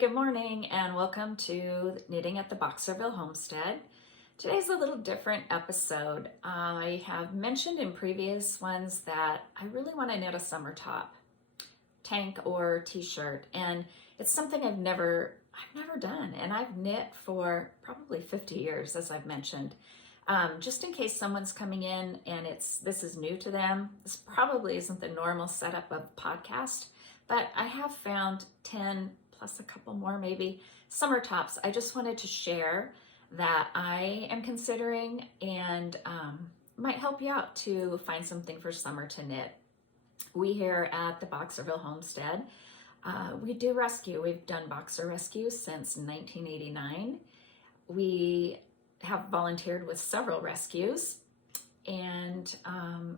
good morning and welcome to Knitting at the Boxerville Homestead. Today's a little different episode. I have mentioned in previous ones that I really want to knit a summer top, tank or t-shirt, and it's something I've never done, and I've knit for probably 50 years, as I've mentioned. Just in case someone's coming in and this is new to them, this probably isn't the normal setup of podcast, but I have found 10 plus a couple more maybe summer tops I just wanted to share that I am considering and might help you out to find something for summer to knit. We here at the Boxerville Homestead, we do rescue. We've done boxer rescue since 1989. We have volunteered with several rescues, and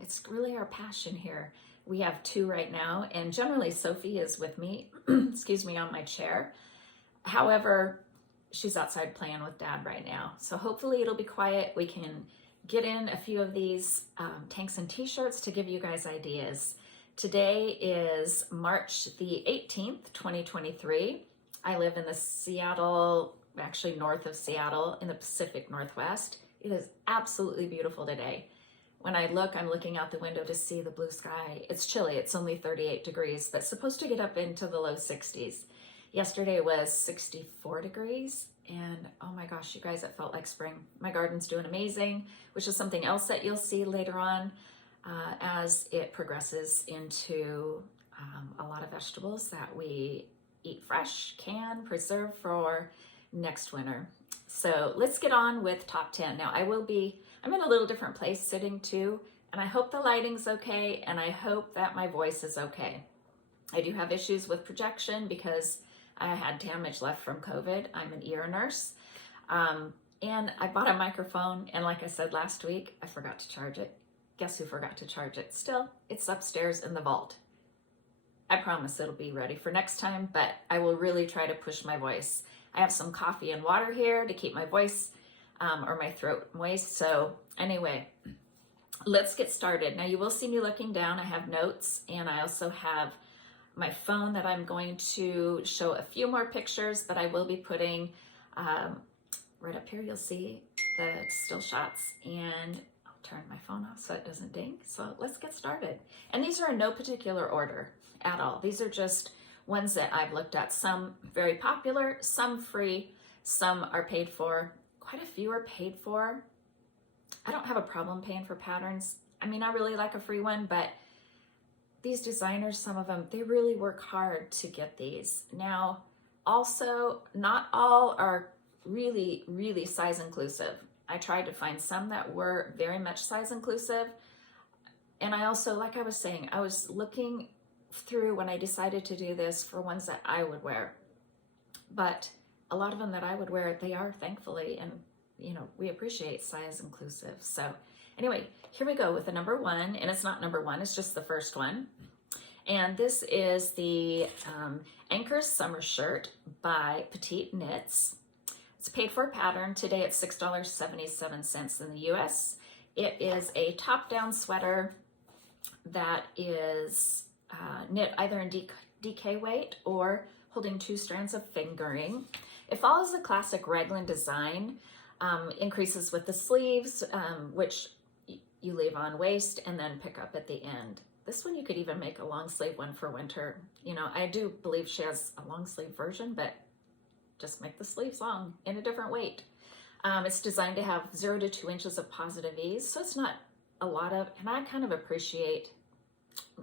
it's really our passion here. We have 2 right now, and generally Sophie is with me, excuse me, on my chair. However, she's outside playing with Dad right now. So hopefully it'll be quiet. We can get in a few of these tanks and t-shirts to give you guys ideas. Today is March the 18th, 2023. I live in the Seattle, actually north of Seattle in the Pacific Northwest. It is absolutely beautiful today. When I look, I'm looking out the window to see the blue sky. It's chilly, it's only 38 degrees, but supposed to get up into the low 60s. Yesterday was 64 degrees, and oh my gosh, you guys, it felt like spring. My garden's doing amazing, which is something else that you'll see later on as it progresses into a lot of vegetables that we eat fresh, can preserve for next winter. So let's get on with top 10. Now I'm in a little different place sitting too, and I hope the lighting's okay, and I hope that my voice is okay. I do have issues with projection because I had damage left from COVID. I'm an ear nurse. And I bought a microphone, and like I said last week, I forgot to charge it. Guess who forgot to charge it? Still, it's upstairs in the vault. I promise it'll be ready for next time, but I will really try to push my voice. I have some coffee and water here to keep my voice or my throat moist. So anyway, let's get started. Now you will see me looking down. I have notes, and I also have my phone that I'm going to show a few more pictures, but I will be putting right up here. You'll see the still shots, and I'll turn my phone off so it doesn't ding. So let's get started. And these are in no particular order at all. These are just ones that I've looked at. Some very popular, some free, some are paid for. Quite a few are paid for. I don't have a problem paying for patterns. I mean, I really like a free one, but these designers, some of them, they really work hard to get these. Now, also, not all are really, really size inclusive. I tried to find some that were very much size inclusive. And I also, like I was saying, I was looking through when I decided to do this for ones that I would wear. But a lot of them that I would wear, they are, thankfully, and we appreciate size inclusive. So anyway, here we go with the number 1, and it's not number 1, it's just the first one. And this is the Anchor Summer Shirt by Petite Knits. It's a paid for pattern. Today it's $6.77 in the US. It is a top-down sweater that is knit either in DK weight or holding 2 strands of fingering. It follows the classic raglan design, increases with the sleeves, which you leave on waist and then pick up at the end. This one you could even make a long sleeve one for winter. I do believe she has a long sleeve version, but just make the sleeves long in a different weight. It's designed to have 0 to 2 inches of positive ease, so it's not a lot of, and I kind of appreciate,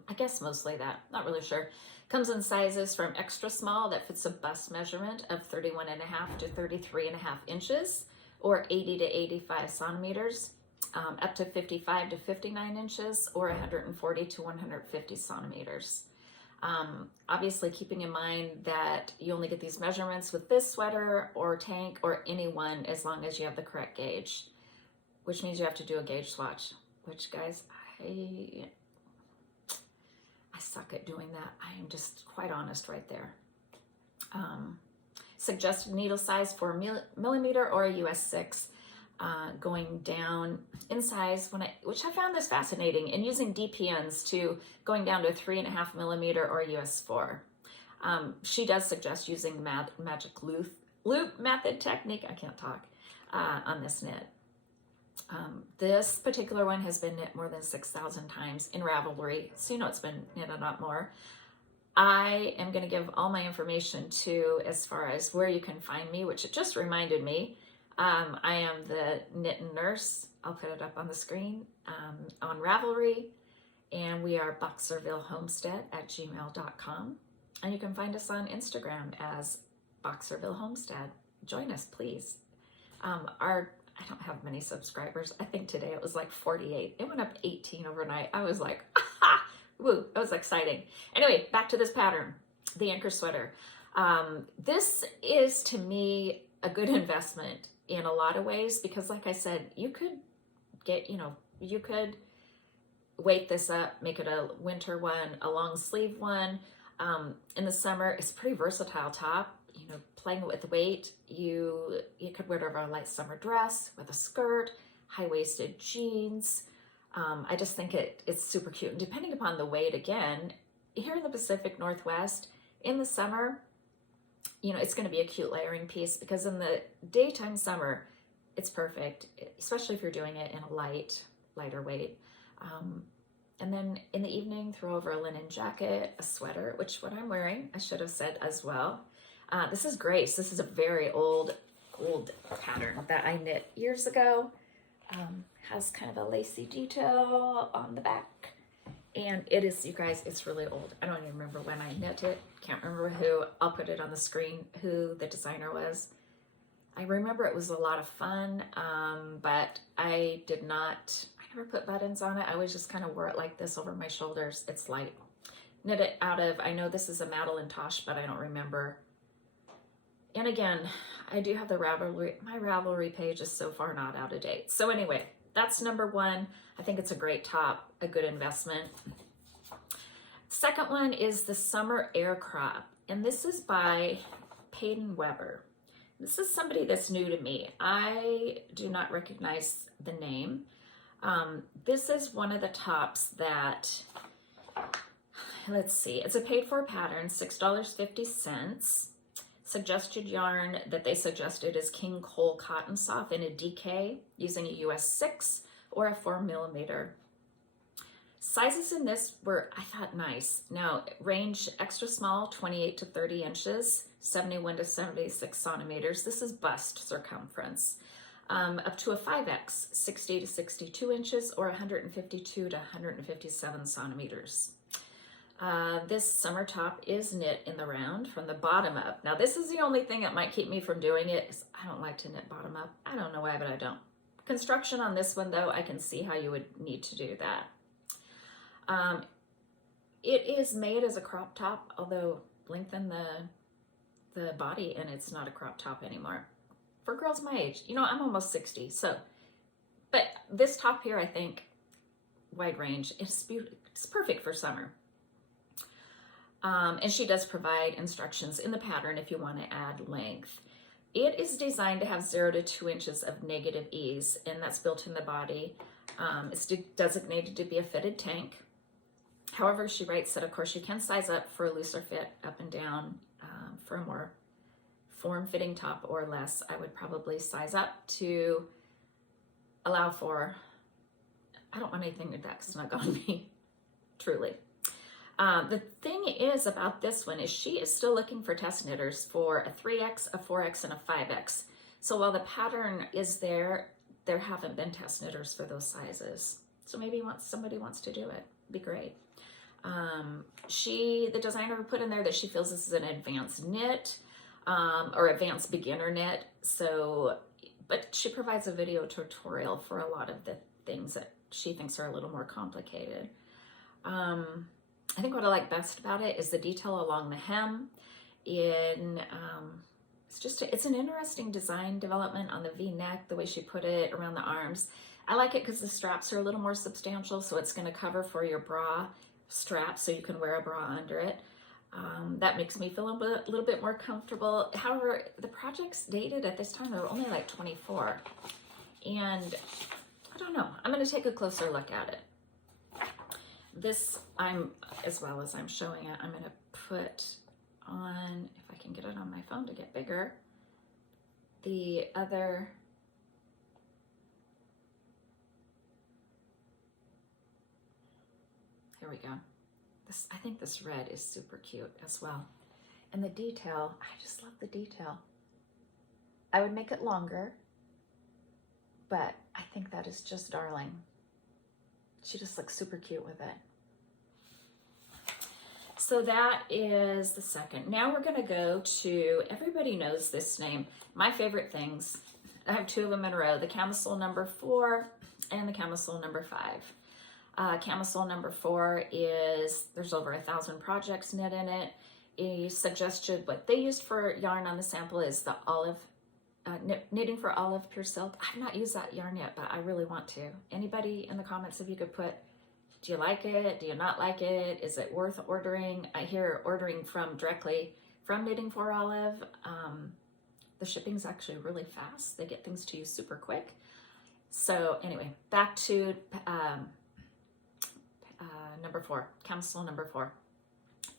I guess mostly that, not really sure. Comes in sizes from extra small that fits a bust measurement of 31.5 to 33.5 inches or 80 to 85 centimeters, up to 55 to 59 inches or 140 to 150 centimeters. Obviously keeping in mind that you only get these measurements with this sweater or tank or any one as long as you have the correct gauge, which means you have to do a gauge swatch, which guys, I suck at doing that. I am just quite honest right there. Suggested needle size 4 millimeter or a US 6. Going down in size, which I found this fascinating, and using DPNs to going down to 3.5 millimeter or US 4. She does suggest using the magic loop method technique. I can't talk on this knit. This particular one has been knit more than 6,000 times in Ravelry, so you know it's been knit a lot more. I am going to give all my information to as far as where you can find me, which it just reminded me. I am the Knit and Nurse. I'll put it up on the screen on Ravelry, and we are boxervillehomestead@gmail.com. And you can find us on Instagram as Boxerville Homestead. Join us, please. I don't have many subscribers. I think today it was like 48. It went up 18 overnight. I was like, aha, woo, that was exciting. Anyway, back to this pattern, the anchor sweater. This is, to me, a good investment in a lot of ways because, like I said, you could get, you could weight this up, make it a winter one, a long sleeve one. In the summer, it's a pretty versatile top. Playing with weight, you could wear it over a light summer dress with a skirt, high-waisted jeans. I just think it's super cute. And depending upon the weight, again, here in the Pacific Northwest, in the summer, it's going to be a cute layering piece because in the daytime summer, it's perfect, especially if you're doing it in a lighter weight. And then in the evening, throw over a linen jacket, a sweater, which what I'm wearing, I should have said as well. This is Grace. This is a very old pattern that I knit years ago. Has kind of a lacy detail on the back. And it is, you guys, it's really old. I don't even remember when I knit it. Can't remember who. I'll put it on the screen, who the designer was. I remember it was a lot of fun, but I never put buttons on it. I always just kind of wore it like this over my shoulders. It's light. Knit it out of, I know this is a Madeline Tosh, but I don't remember. And again, I do have the Ravelry. My Ravelry page is so far not out of date. So anyway, that's number one. I think it's a great top, a good investment. Second one is the Summer Air Crop, and this is by Peyton Weber. This is somebody that's new to me. I do not recognize the name. This is one of the tops that, let's see, it's a paid-for pattern, $6.50. Suggested yarn that they suggested is King Cole Cotton Soft in a DK using a US 6 or a 4mm. Sizes in this were, I thought, nice. Now, range extra small, 28 to 30 inches, 71 to 76 centimeters. This is bust circumference. Up to a 5X, 60 to 62 inches, or 152 to 157 centimeters. This summer top is knit in the round from the bottom up. Now, this is the only thing that might keep me from doing it. Is I don't like to knit bottom up. I don't know why, but I don't. Construction on this one, though, I can see how you would need to do that. It is made as a crop top, although lengthen the body, and it's not a crop top anymore. For girls my age, I'm almost 60, so. But this top here, I think, wide range, it's perfect for summer. And she does provide instructions in the pattern if you want to add length. It is designed to have 0 to 2 inches of negative ease, and that's built in the body. It's designated to be a fitted tank. However, she writes that, of course, you can size up for a looser fit up and down. For a more form-fitting top or less, I would probably size up to allow for, I don't want anything that snug on me, truly. The thing is about this one is she is still looking for test knitters for a 3X, a 4X, and a 5X. So while the pattern is there haven't been test knitters for those sizes. So maybe somebody wants to do it. It'd be great. The designer put in there that she feels this is an advanced knit or advanced beginner knit. But she provides a video tutorial for a lot of the things that she thinks are a little more complicated. I think what I like best about it is the detail along the hem. It's an interesting design development on the V-neck, the way she put it around the arms. I like it because the straps are a little more substantial, so it's going to cover for your bra strap, so you can wear a bra under it. That makes me feel a little bit more comfortable. However, the projects dated at this time, they were only like 24. And I don't know. I'm going to take a closer look at it. This, as well as I'm showing it, I'm going to put on, if I can get it on my phone to get bigger, the other, here we go. This, I think this red is super cute as well. And the detail, I just love the detail. I would make it longer, but I think that is just darling. She just looks super cute with it. So that is the second. Now we're gonna go to, everybody knows this name, my favorite things. I have two of them in a row, the camisole number 4 and the camisole number 5. Camisole number 4 is, there's over 1,000 projects knit in it. He suggested what they used for yarn on the sample is the olive, knitting for olive pure silk. I've not used that yarn yet, but I really want to. Anybody in the comments, if you could put, do you like it? Do you not like it? Is it worth ordering? I hear ordering directly from Knitting for Olive. The shipping's actually really fast. They get things to you super quick. So anyway, back to number 4, camisole number 4.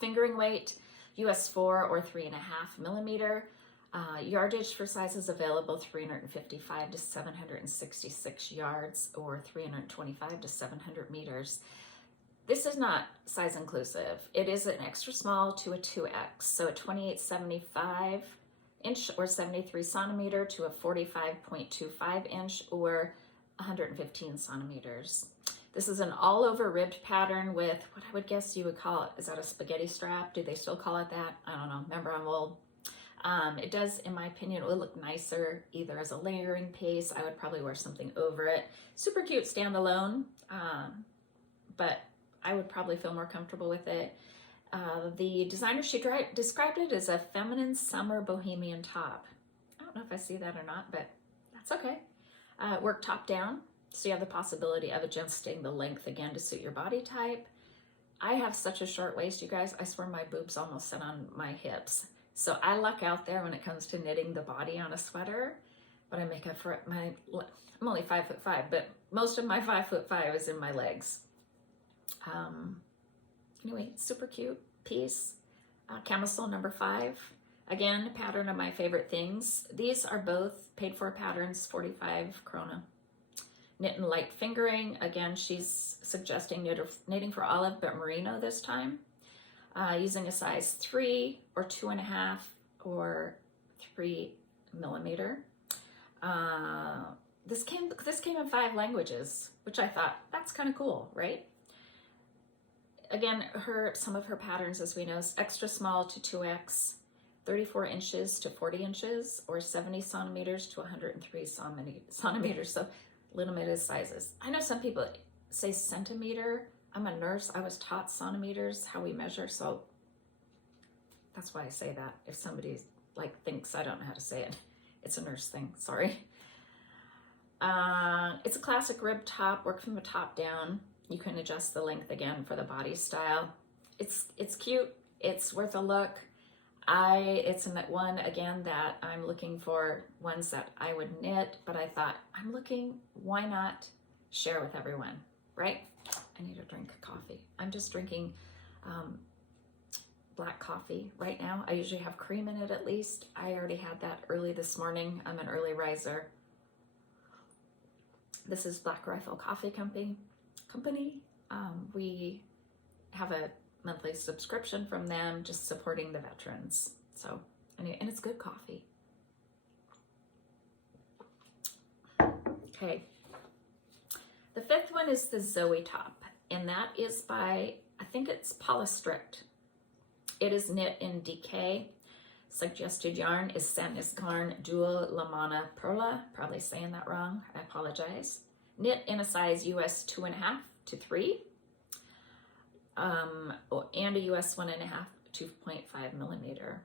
Fingering weight, US 4 or 3.5 millimeter. Yardage for sizes available 355 to 766 yards or 325 to 700 meters. This is not size inclusive. It is an extra small to a 2X, so a 2875 inch or 73 centimeter to a 45.25 inch or 115 centimeters. This is an all over ribbed pattern with what I would guess you would call it. Is that a spaghetti strap? Do they still call it that? I don't know. Remember, I'm old. It does, in my opinion, it would look nicer either as a layering piece. I would probably wear something over it. Super cute standalone, but I would probably feel more comfortable with it. The designer, she described it as a feminine summer bohemian top. I don't know if I see that or not, but that's okay. Work top down, so you have the possibility of adjusting the length again to suit your body type. I have such a short waist, you guys. I swear my boobs almost sit on my hips. So I luck out there when it comes to knitting the body on a sweater, but I make up for it. I'm only 5'5", but most of my 5'5" is in my legs. Anyway, super cute piece. Camisole number 5. Again, a pattern of my favorite things. These are both paid for patterns, 45 krona. Knit and light fingering. Again, she's suggesting knitting for olive, but merino this time. Using a size 3 or 2.5 or 3 millimeter. This came in 5 languages, which I thought that's kind of cool, right? Again, some of her patterns, as we know, is extra small to 2X, 34 inches to 40 inches, or 70 centimeters to 103 centimeters. So limited sizes. I know some people say centimeter. I'm a nurse. I was taught centimeters, how we measure, so that's why I say that. If somebody thinks I don't know how to say it, it's a nurse thing, sorry. It's a classic rib top, work from the top down. You can adjust the length again for the body style. It's cute, it's worth a look. It's one again that I'm looking for, ones that I would knit, but I thought why not share with everyone, right? I need to drink coffee. I'm just drinking black coffee right now. I usually have cream in it at least. I already had that early this morning. I'm an early riser. This is Black Rifle Coffee Company. We have a monthly subscription from them, just supporting the veterans. So, anyway, and it's good coffee. Okay. The 5th one is the Zoe top, and that is by, I think it's Paula Strict. It is knit in DK. Suggested yarn is Sandnes Garn Duo Lamana Perla. Probably saying that wrong. I apologize. Knit in a size US 2.5 to 3. And a US 1.5 2.5 millimeter.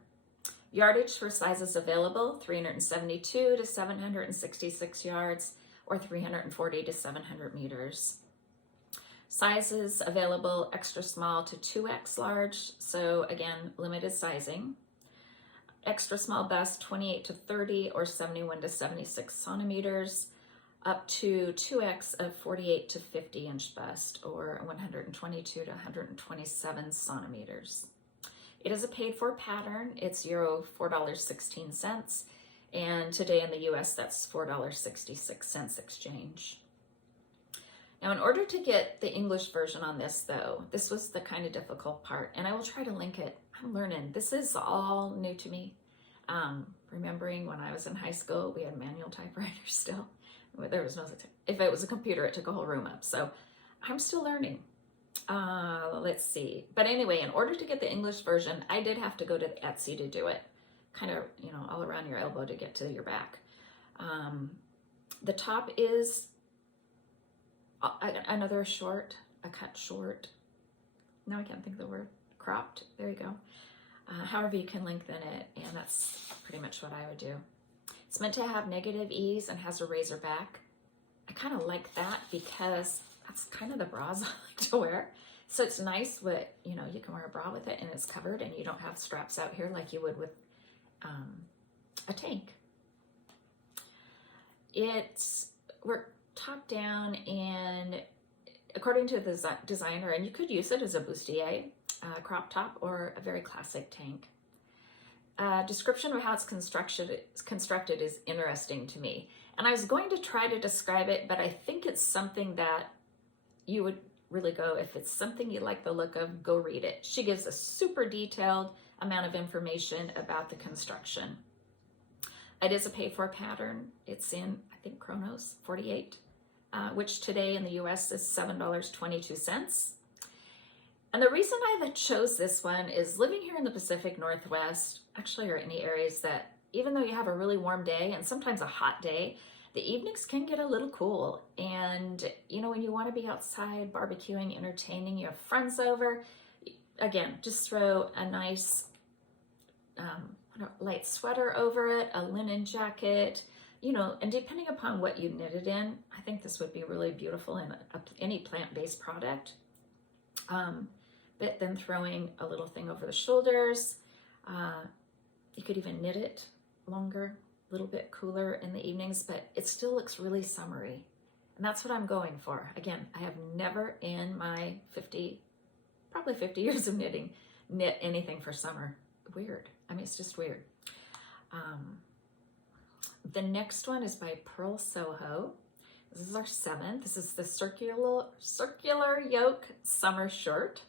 Yardage for sizes available 372 to 766 yards or 340 to 700 meters. Sizes available extra small to 2X large, so again, limited sizing. Extra small bust 28 to 30 or 71 to 76 centimeters, up to 2X of 48 to 50 inch bust or 122 to 127 centimeters. It is a paid for pattern. It's Euro $4.16. And today in the US, that's $4.66 exchange. Now, in order to get the English version on this, though, this was the kind of difficult part, and I will try to link it. I'm learning. This is all new to me. Remembering when I was in high school, we had manual typewriters still. There was no, if it was a computer, it took a whole room up. So I'm still learning. Let's see. But anyway, in order to get the English version, I did have to go to Etsy to do it. Kind of, you know, all around your elbow to get to your back. The top is another short, a cut short. Now I can't think of the word. Cropped. There you go. However you can lengthen it, and that's pretty much what I would do. It's meant to have negative ease and has a razor back. I kind of like that because that's kind of the bras I like to wear. So it's nice with, you know, you can wear a bra with it and it's covered and you don't have straps out here like you would with a tank. We're top down, and according to the designer, and you could use it as a bustier, crop top, or a very classic tank. Description of how it's constructed is interesting to me. And I was going to try to describe it, but I think it's something that you would really go, if it's something you like the look of, go read it. She gives a super detailed amount of information about the construction. It is a paid-for pattern. It's in, I think, Chronos 48, which today in the US is $7.22. And the reason I chose this one is living here in the Pacific Northwest, actually, or any areas that, even though you have a really warm day and sometimes a hot day, the evenings can get a little cool. And, you know, when you want to be outside barbecuing, entertaining, you have friends over, again, just throw a nice light sweater over it, a linen jacket, you know, and depending upon what you knit it in, I think this would be really beautiful in any plant-based product. But then throwing a little thing over the shoulders. You could even knit it longer, a little bit cooler in the evenings, but it still looks really summery. And that's what I'm going for. Again, I have never in my probably 50 years of knitting, knit anything for summer. Weird. I mean, it's just weird. The next one is by Pearl Soho. This is our 7th. This is the circular yoke summer shirt.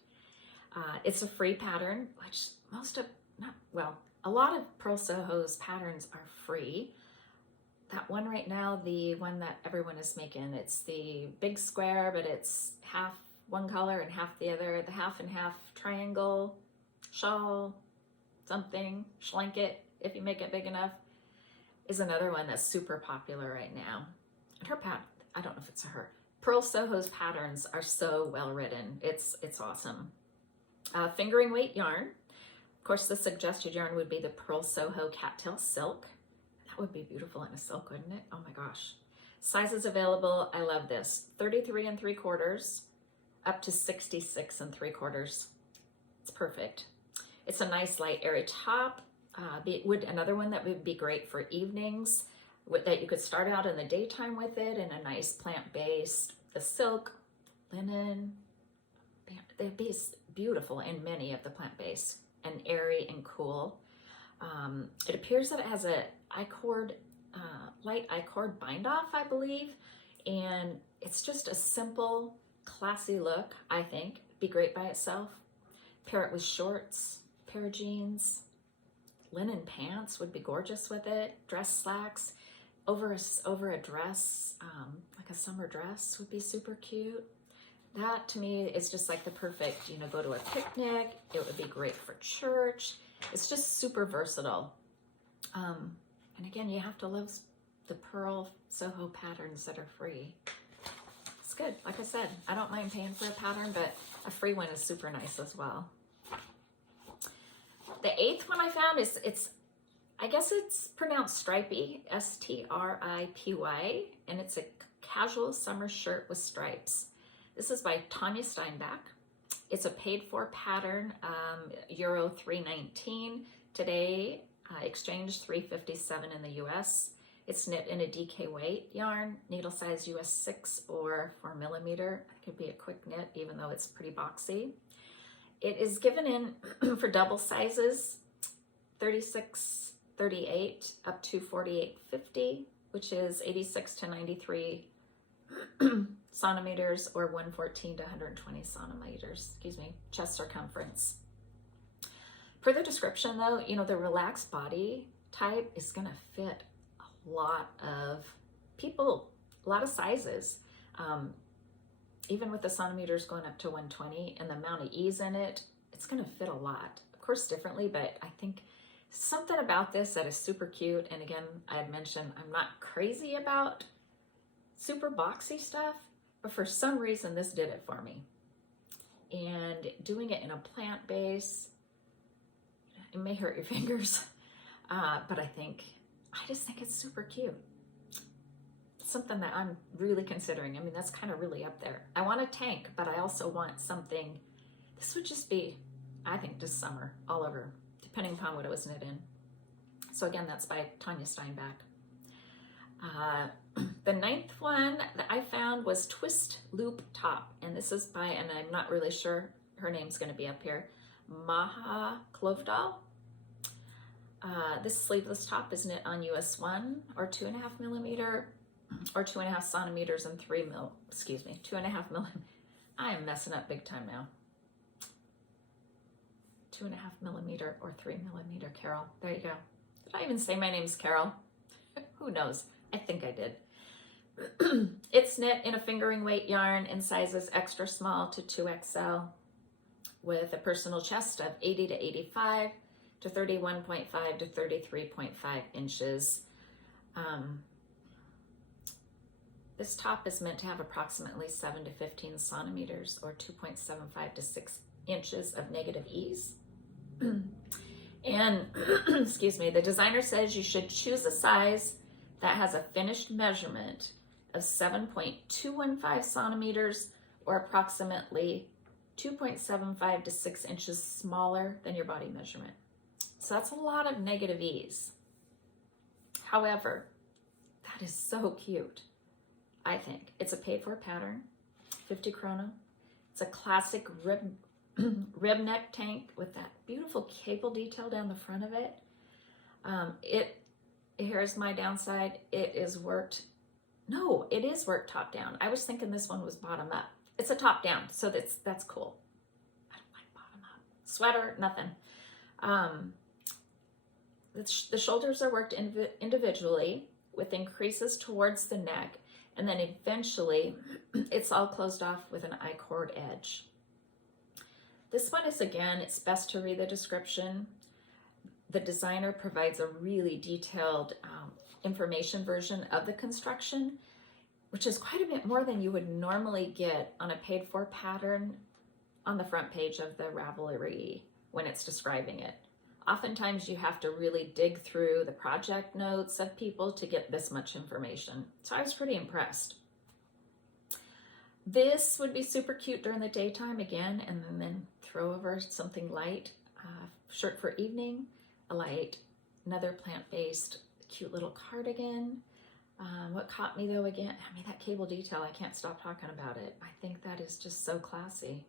It's a free pattern, which a lot of Pearl Soho's patterns are free. That one right now, the one that everyone is making, it's the big square, but it's half one color and half the other, the half and half triangle, shawl, something, schlanket, if you make it big enough, is another one that's super popular right now. And her pattern, I don't know if it's her, Pearl Soho's patterns are so well written. It's awesome. Fingering weight yarn. Of course, the suggested yarn would be the Pearl Soho Cattail Silk. That would be beautiful in a silk, wouldn't it? Oh my gosh. Sizes available. I love this. 33 3/4 up to 66 3/4. It's perfect. It's a nice light airy top. Another one that would be great for evenings, that you could start out in the daytime with it, and a nice plant-based, the silk, linen, they'd be beautiful in many of the plant-based, and airy and cool. It appears that it has a light I-cord bind off, I believe, and it's just a simple, classy look, I think. Be great by itself. Pair it with shorts, pair of jeans, linen pants would be gorgeous with it. Dress slacks over a dress, like a summer dress would be super cute. That to me is just like the perfect, you know, go to a picnic. It would be great for church. It's just super versatile. And again, you have to love the Pearl Soho patterns that are free. It's good. Like I said, I don't mind paying for a pattern, but a free one is super nice as well. The 8th one I found is, I guess it's pronounced stripy, S-T-R-I-P-Y, and it's a casual summer shirt with stripes. This is by Tanya Steinbach. It's a paid-for pattern, Euro 3.19. Today, exchange 3.57 in the US. It's knit in a DK weight yarn, needle size US 6 or 4 millimeter. It could be a quick knit, even though it's pretty boxy. It is given in for double sizes, 36, 38 up to 48, 50, which is 86 to 93 centimeters, or 114 to 120 centimeters, chest circumference. For the description though, the relaxed body type is gonna fit a lot of people, a lot of sizes. Even with the centimeters going up to 120 and the amount of ease in it, it's gonna fit a lot. Of course, differently, but I think something about this that is super cute. And again, I had mentioned I'm not crazy about super boxy stuff, but for some reason this did it for me. And doing it in a plant base, it may hurt your fingers, but I just think it's super cute. It's something that I'm really considering. I mean, that's kind of really up there. I want a tank, but I also want something, this would just be, I think, just summer all over, depending upon what it was knit in. So again, that's by Tanya Steinbach. The 9th one that I found was Twist Loop Top, and this is by, and I'm not really sure, her name's going to be up here, Maha Klovdal. This sleeveless top is knit on US 1 or 2.5 millimeter or 2.5 centimeters and 2.5 millimeter. I am messing up big time now. 2.5 millimeter or 3 millimeter, Carol. There you go. Did I even say my name's Carol? Who knows? I think I did. It's knit in a fingering weight yarn in sizes extra small to 2XL with a personal chest of 80 to 85 to 31.5 to 33.5 inches. This top is meant to have approximately 7 to 15 centimeters or 2.75 to 6 inches of negative ease. And excuse me, the designer says you should choose a size that has a finished measurement of 7.215 centimeters or approximately 2.75 to 6 inches smaller than your body measurement. So that's a lot of negative ease. However, that is so cute. I think it's a paid for pattern, 50 krona. It's a classic rib neck tank with that beautiful cable detail down the front of it. Here's my downside. It is worked top down. I was thinking this one was bottom up. It's a top down, so that's cool. I don't like bottom up. Sweater, nothing. The shoulders are worked individually with increases towards the neck, and then eventually it's all closed off with an I-cord edge. This one is, again, it's best to read the description. The designer provides a really detailed information version of the construction, which is quite a bit more than you would normally get on a paid for pattern on the front page of the Ravelry when it's describing it. Oftentimes you have to really dig through the project notes of people to get this much information. So I was pretty impressed. This would be super cute during the daytime again, and then throw over something light, shirt for evening, another plant-based cute little cardigan. What caught me though, again, I mean, that cable detail, I can't stop talking about it. I think that is just so classy.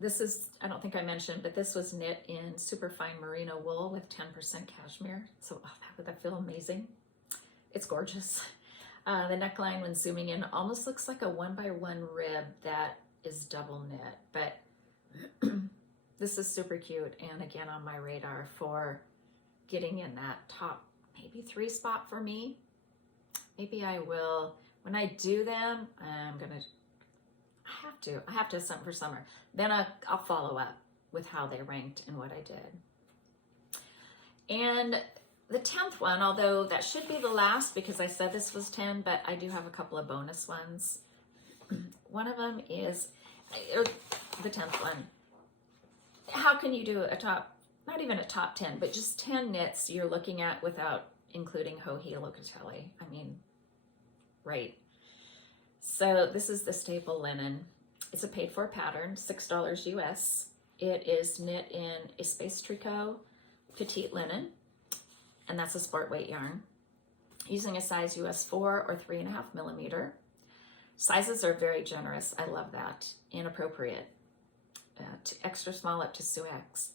This is, I don't think I mentioned, but this was knit in super fine merino wool with 10% cashmere. So that would feel amazing. It's gorgeous. The neckline, when zooming in, almost looks like a 1x1 rib that is double knit, but this is super cute, and again on my radar for getting in that top maybe 3 spot for me. Maybe I will, when I do them, I have to have something for summer. Then I'll follow up with how they ranked and what I did. And the 10th one, although that should be the last because I said this was 10, but I do have a couple of bonus ones. One of them is, the 10th one, how can you do a top, not even a top 10, but just 10 knits you're looking at without including Joji Locatelli? I mean, right. So this is the staple linen. It's a paid for pattern, $6 US. It is knit in a space tricot petite linen, and that's a sport weight yarn, using a size US 4 or 3.5 millimeter. Sizes are very generous. I love that. Inappropriate. extra small up to 6X.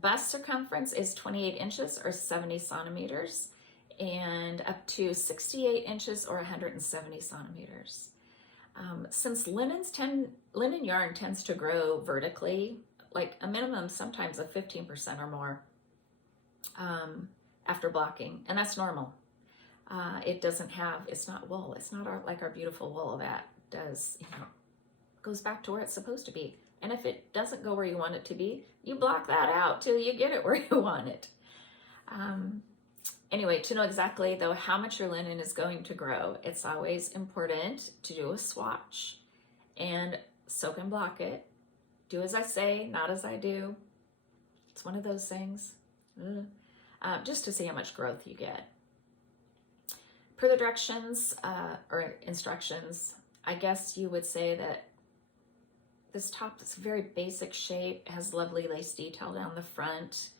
Bust circumference is 28 inches or 70 centimeters, and up to 68 inches or 170 centimeters. Since linen yarn tends to grow vertically, like a minimum sometimes of 15% or more after blocking, and that's normal. It's not wool. It's not like our beautiful wool that does, goes back to where it's supposed to be. And if it doesn't go where you want it to be, you block that out till you get it where you want it. Anyway, to know exactly though how much your linen is going to grow, it's always important to do a swatch and soak and block it. Do as I say, not as I do. It's one of those things. Just to see how much growth you get. Per the directions or instructions, I guess you would say that this top is a very basic shape, has lovely lace detail down the front.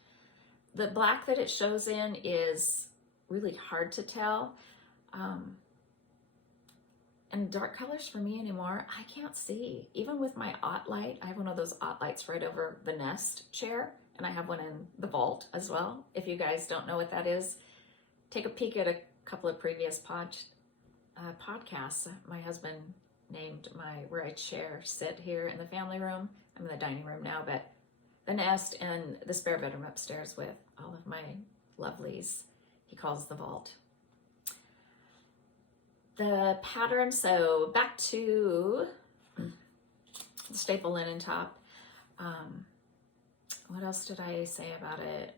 The black that it shows in is really hard to tell. And dark colors for me anymore, I can't see. Even with my OttLite, I have one of those OttLites right over the Nest chair, and I have one in the vault as well. If you guys don't know what that is, take a peek at a couple of previous podcasts. My husband named where I sit here in the family room. I'm in the dining room now, but the Nest and the spare bedroom upstairs with all of my lovelies, he calls the vault. The pattern, so back to the staple linen top. What else did I say about it?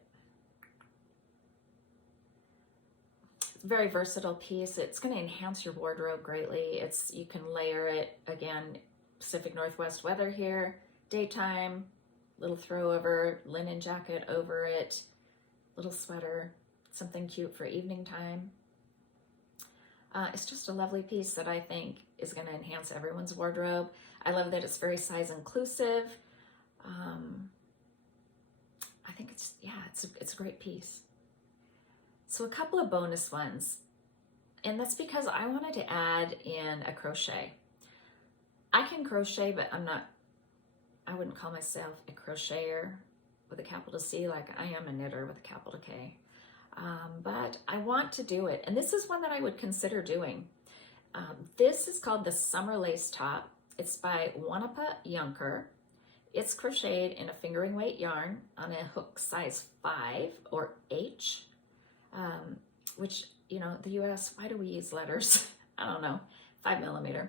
Very versatile piece. It's going to enhance your wardrobe greatly. You can layer it, again, Pacific Northwest weather here, daytime, little throw over, linen jacket over it, little sweater, something cute for evening time. It's just a lovely piece that I think is going to enhance everyone's wardrobe. I love that it's very size inclusive. I think it's a great piece. So a couple of bonus ones, and that's because I wanted to add in a crochet. I can crochet, but I wouldn't call myself a crocheter with a capital C like I am a knitter with a capital K. But I want to do it, and this is one that I would consider doing. This is called the Summer Lace Top. It's by Wanapa Yunker. It's crocheted in a fingering weight yarn on a hook size 5 or H. Which, the US, why do we use letters? I don't know, 5mm.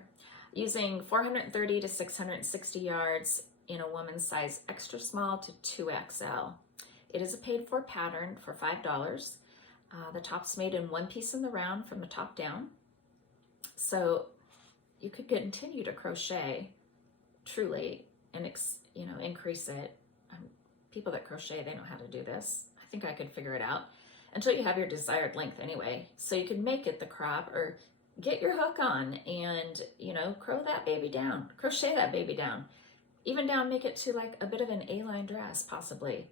Using 430 to 660 yards in a woman's size extra small to 2XL. It is a paid for pattern for $5. The top's made in one piece in the round from the top down. So you could continue to crochet truly and, increase it. People that crochet, they know how to do this. I think I could figure it out. Until you have your desired length anyway. So you can make it the crop or get your hook on and, crochet that baby down. Even down, make it to like a bit of an A-line dress, possibly.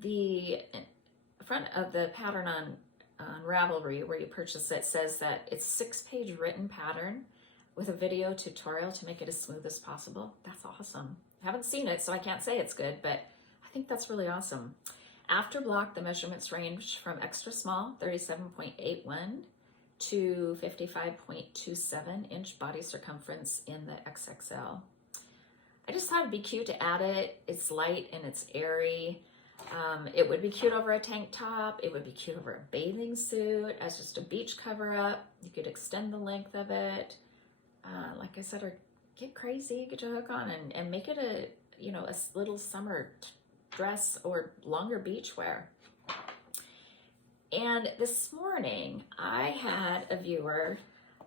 The front of the pattern on Ravelry, where you purchase it, says that it's 6-page written pattern with a video tutorial to make it as smooth as possible. That's awesome. I haven't seen it, so I can't say it's good, but I think that's really awesome. After block, the measurements range from extra small, 37.81, to 55.27 inch body circumference in the XXL. I just thought it'd be cute to add it. It's light and it's airy. It would be cute over a tank top. It would be cute over a bathing suit as just a beach cover up. You could extend the length of it. Like I said, or get crazy, get your hook on and make it a little summer dress or longer beach wear. And this morning I had a viewer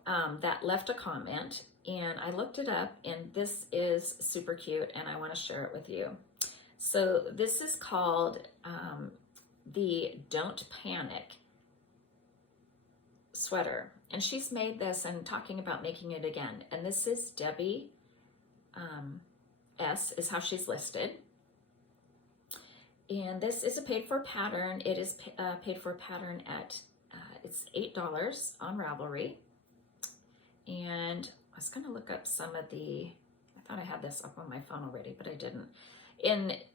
that left a comment, and I looked it up, and this is super cute and I want to share it with you. So this is called the Don't Panic sweater, and she's made this and talking about making it again, and this is Debbie S is how she's listed. And this is a paid for pattern. It is paid for pattern at, it's $8 on Ravelry. And I was going to look up some of the, I thought I had this up on my phone already, but I didn't.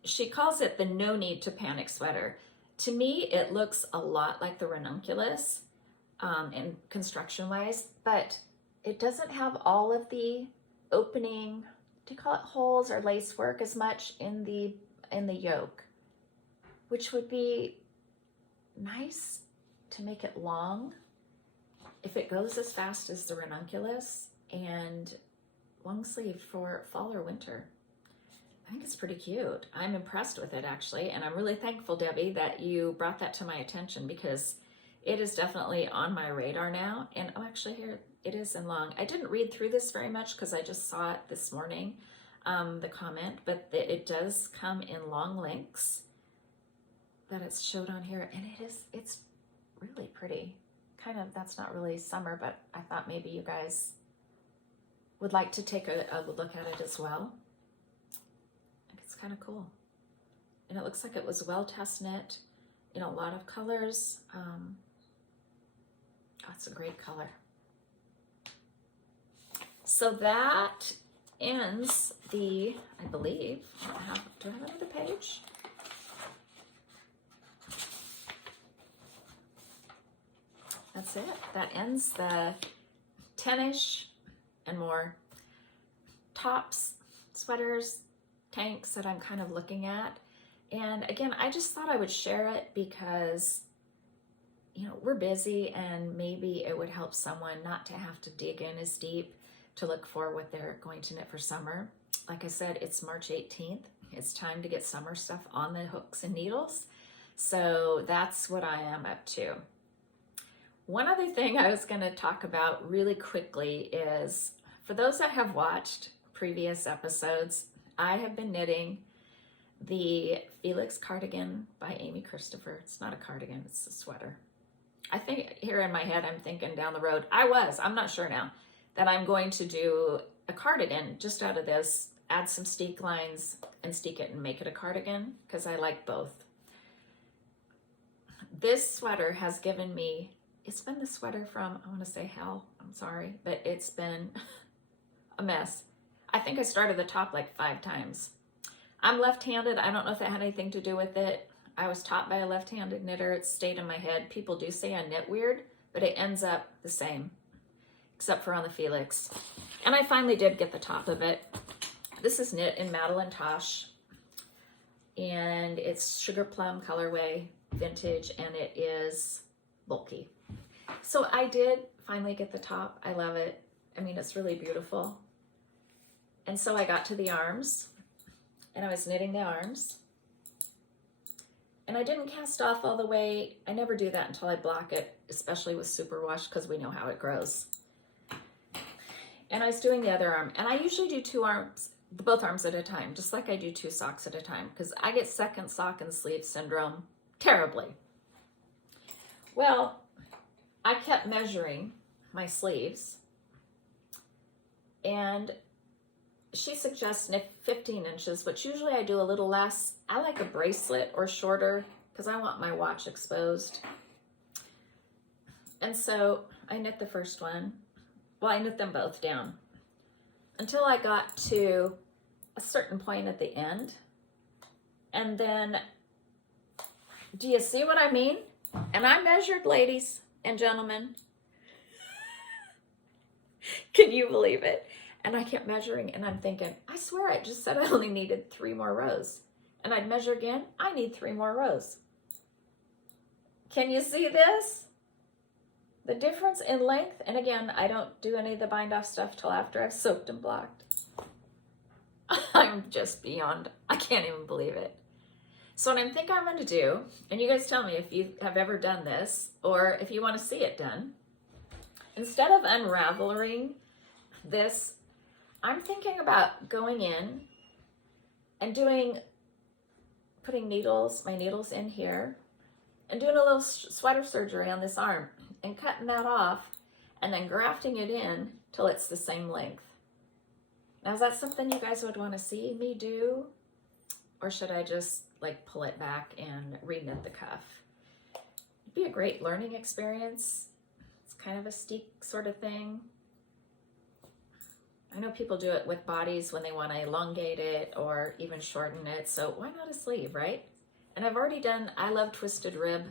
She calls it the no need to panic sweater. To me, it looks a lot like the ranunculus in construction wise, but it doesn't have all of the opening, do you call it holes or lace work as much in the yoke, which would be nice to make it long if it goes as fast as the ranunculus, and long sleeve for fall or winter. I think it's pretty cute. I'm impressed with it actually, and I'm really thankful, Debbie, that you brought that to my attention, because it is definitely on my radar now. And oh, actually here it is in long. I didn't read through this very much because I just saw it this morning, the comment, but it does come in long lengths that it's showed on here, and it's really pretty. Kind of, that's not really summer, but I thought maybe you guys would like to take a look at it as well. I think it's kind of cool. And it looks like it was well test knit in a lot of colors. Oh, it's a great color. So that ends the, I believe, do I have another page? That's it. That ends the 10-ish and more tops, sweaters, tanks that I'm kind of looking at. And again, I just thought I would share it because, you know, we're busy, and maybe it would help someone not to have to dig in as deep to look for what they're going to knit for summer. Like I said, it's March 18th. It's time to get summer stuff on the hooks and needles. So that's what I am up to. One other thing I was going to talk about really quickly is, for those that have watched previous episodes, I have been knitting the Felix cardigan by Amy Christopher. It's not a cardigan, it's a sweater. I think here in my head, I'm thinking down the road, I'm not sure now, that I'm going to do a cardigan just out of this, add some steek lines and steek it and make it a cardigan, because I like both. This sweater has given me, it's been the sweater from, I want to say hell, I'm sorry, but it's been a mess. I think I started the top like 5 times. I'm left-handed. I don't know if that had anything to do with it. I was taught by a left-handed knitter. It stayed in my head. People do say I knit weird, but it ends up the same, except for on the Felix. And I finally did get the top of it. This is knit in Madeline Tosh, and it's Sugar Plum colorway, vintage, and it is bulky. So I did finally get the top. I love it. I mean, it's really beautiful. And so I got to the arms, and I was knitting the arms, and I didn't cast off all the way. I never do that until I block it, especially with superwash, because we know how it grows. And I was doing the other arm, and I usually do 2 arms, both arms at a time, just like I do 2 socks at a time, because I get second sock and sleeve syndrome terribly. Well, I kept measuring my sleeves, and she suggests 15 inches, which usually I do a little less. I like a bracelet or shorter because I want my watch exposed. And so I knit the first one. Well, I knit them both down until I got to a certain point at the end. And then, do you see what I mean? And I measured, ladies and gentlemen. Can you believe it? And I kept measuring, and I'm thinking, I swear I just said I only needed 3 more rows. And I'd measure again, I need 3 more rows. Can you see this? The difference in length, and again, I don't do any of the bind off stuff till after I've soaked and blocked. I'm just beyond, I can't even believe it. So what I think I'm gonna do, and you guys tell me if you have ever done this, or if you wanna see it done, instead of unraveling this, I'm thinking about going in and putting my needles in here, and doing a little sweater surgery on this arm and cutting that off and then grafting it in till it's the same length. Now, is that something you guys would want to see me do? Or should I just like pull it back and re-knit the cuff? It'd be a great learning experience. It's kind of a steek sort of thing. I know people do it with bodies when they want to elongate it or even shorten it, so why not a sleeve, right? And I've already done, I love twisted rib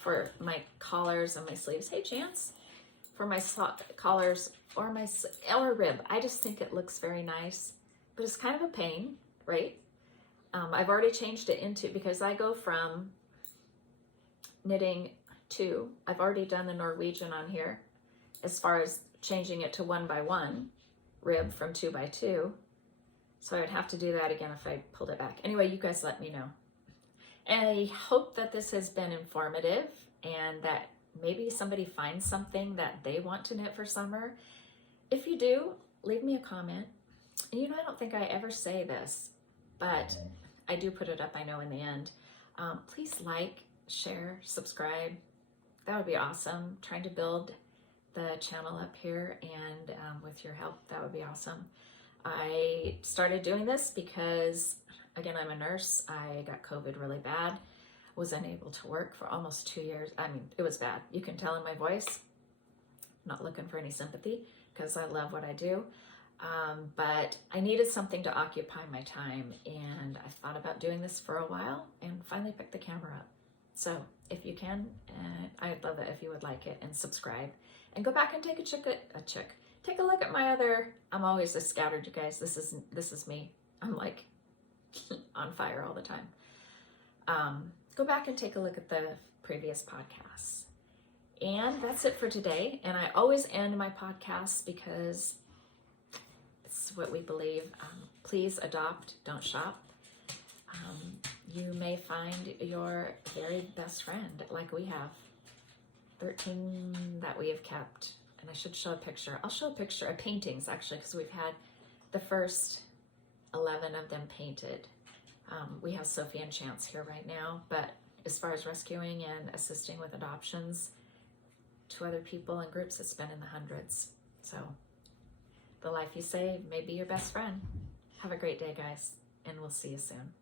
for my collars and my sleeves. Hey, Chance, for my collars or rib. I just think it looks very nice, but it's kind of a pain, right? I've already changed it into, because I go from knitting to, I've already done the Norwegian on here as far as changing it to 1x1 rib from 2x2. So I would have to do that again if I pulled it back. Anyway, you guys let me know. And I hope that this has been informative and that maybe somebody finds something that they want to knit for summer. If you do, leave me a comment. And you know, I don't think I ever say this, but I do put it up, I know, in the end. Please like, share, subscribe. That would be awesome. Trying to build the channel up here, and with your help, that would be awesome. I started doing this because, again, I'm a nurse. I got COVID really bad. Was unable to work for almost 2 years. I mean, it was bad. You can tell in my voice. I'm not looking for any sympathy because I love what I do. But I needed something to occupy my time, and I thought about doing this for a while and finally picked the camera up. So if you can, I'd love it if you would like it and subscribe and go back and take a look at my other, I'm always just scattered, you guys. This is me. I'm like on fire all the time. Go back and take a look at the previous podcasts. And that's it for today. And I always end my podcasts because it's what we believe. Please adopt, don't shop. You may find your very best friend, like we have. 13 that we have kept. And I should show a picture. I'll show a picture of paintings, actually, because we've had the first 11 of them painted. We have Sophie and Chance here right now, but as far as rescuing and assisting with adoptions to other people and groups, it's been in the hundreds. So the life you save may be your best friend. Have a great day, guys, and we'll see you soon.